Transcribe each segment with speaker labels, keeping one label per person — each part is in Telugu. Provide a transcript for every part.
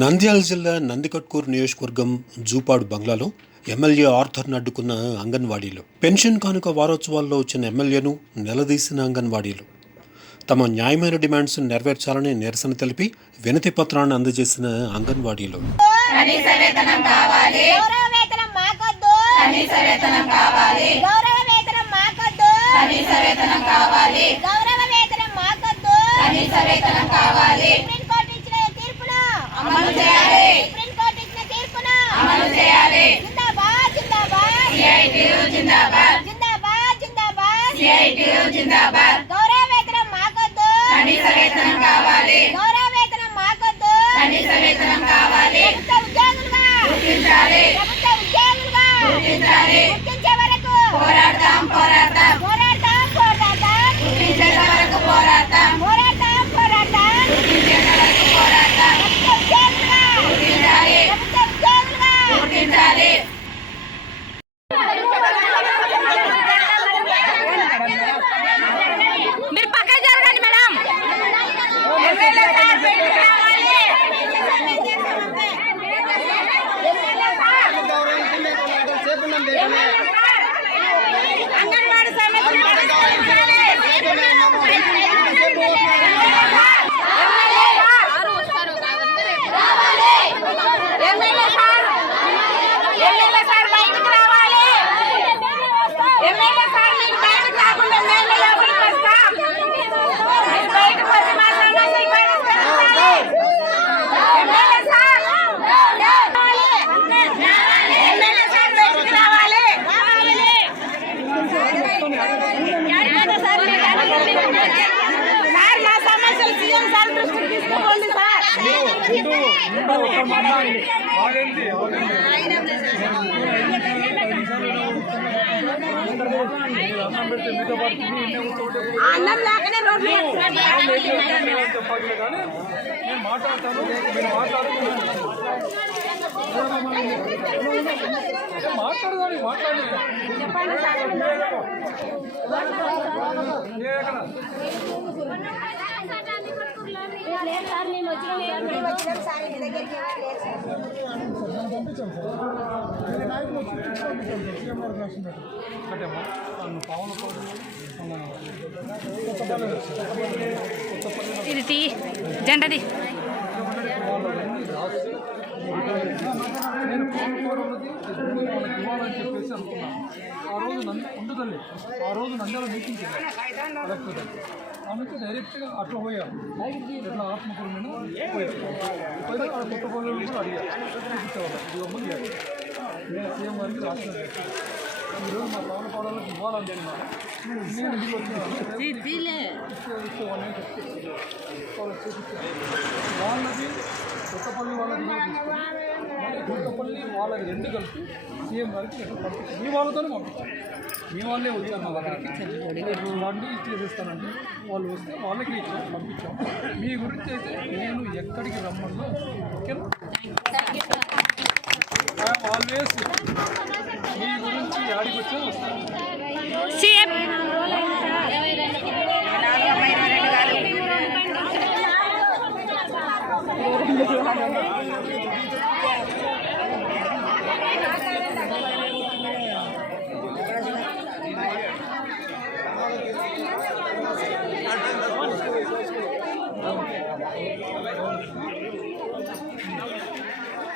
Speaker 1: నంద్యాల జిల్లా నందికట్కూరు నియోజకవర్గం జూపాడు బంగ్లాలో ఎమ్మెల్యే ఆర్థర్ను అడ్డుకున్న అంగన్వాడీలు. పెన్షన్ కానుక వారోత్సవాల్లో వచ్చిన ఎమ్మెల్యేను నిలదీసిన అంగన్వాడీలు. తమ న్యాయమైన డిమాండ్స్ నెరవేర్చాలని నిరసన తెలిపి వినతి పత్రాన్ని అందజేసిన అంగన్వాడీలు.
Speaker 2: గౌరవ వేతనం మాకొద్దు. కనీస వేతనం కావాలి గౌరవ వేతనం మాకొద్దు కనీస వేతనం కావాలి గౌరవ వేతనం మాకొద్దు కనీస వేతనం కావాలి సుప్రీం కోర్టు ఇచ్చిన తీర్పును అమలు చేయాలి సుప్రీం కోర్టు ఇచ్చిన తీర్పును అమలు చేయాలి జిందాబాద్ జిందాబాద్ సిఐటియు జిందాబాద్ జిందాబాద్ జిందాబాద్ సిఐటియు జిందాబాద్. గౌరవ వేతనం మాకొద్దు. కనీస వేతనం కావాలి. గౌరవ వేతనం మాకొద్దు. కనీస వేతనం కావాలి. ప్రభుత్వ ఉద్యోగులుగా. గుర్తించాలి. ప్రభుత్వ ఉద్యోగులుగా. గుర్తించాలి. అన్నం లేకనే రోడ్లు
Speaker 3: మాట్లాడతాను మాట్లాడుతున్నాను మాట్లాడదాని మాట్లాడి.
Speaker 2: లేదు సార్ సార్ దగ్గరికి
Speaker 3: పంపించాం సార్ నాయకులు పంపించాం సార్ సీఎం గారు రాసిన
Speaker 4: ఇది జెండది
Speaker 3: నేను కోరుకున్నది ఇవ్వాలని చెప్పేసి అనుకున్నాను. ఆ రోజు నంది ఉండుదల్లి ఆ రోజు నంద్యాల మీటింగ్ కలెక్టర్ ఆమెకి డైరెక్ట్గా అట్లా పోయాను. ఇట్లా ఆత్మకూరు నేను పోయాను. అక్కడ కొత్త పనులు అడిగాను చూపించేవాళ్ళు ఇది ఇవ్వమని నేను సీఎం గారికి రాష్ట్రం లెటర్. ఈరోజు మా పవన పౌడాలకు ఇవ్వాలనుకున్నాను నేను ఇంటికి వచ్చాను చెప్తే వాళ్ళకి చూపించాను వాళ్ళది కొత్తపల్లి వాళ్ళకి కొత్తపల్లి వాళ్ళకి రెండు కలిపి సీఎం గారికి ఎక్కడ పంపించాను మీ వాళ్ళతోనే పంపించాను మీ వాళ్ళే వచ్చారు మా దగ్గరికి వాడిని ఇచ్చేసేస్తానంటే వాళ్ళు వస్తే వాళ్ళకి ఇచ్చాం పంపించాం మీ గురించి అయితే నేను ఎక్కడికి రమ్మన్నా ఓకేనా ఐఎమ్ ఆల్వేస్ సీఎం Thank
Speaker 4: you.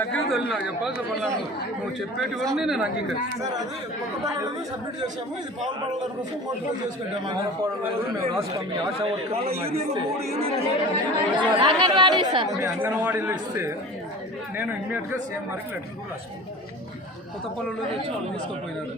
Speaker 3: అగ్రి తల్లి నాకు చెప్పాల్సి చెప్పాలను నువ్వు చెప్పేటివన్నీ నేను అంగీకరిస్తాను సబ్మిట్ చేసాము ఇది పాల్పడాల కోసం కోర్టులో చేసుకుంటాము మేము రాసుకో మీ ఆశా వర్కర్లు అంగన్వాడీలో ఇస్తే నేను ఇమ్మీడియట్గా సీఎం గారికి లెటర్ కూడా రాసుకుంటాను. కొత్త పనులు వచ్చి వాళ్ళు తీసుకుపోయినారు.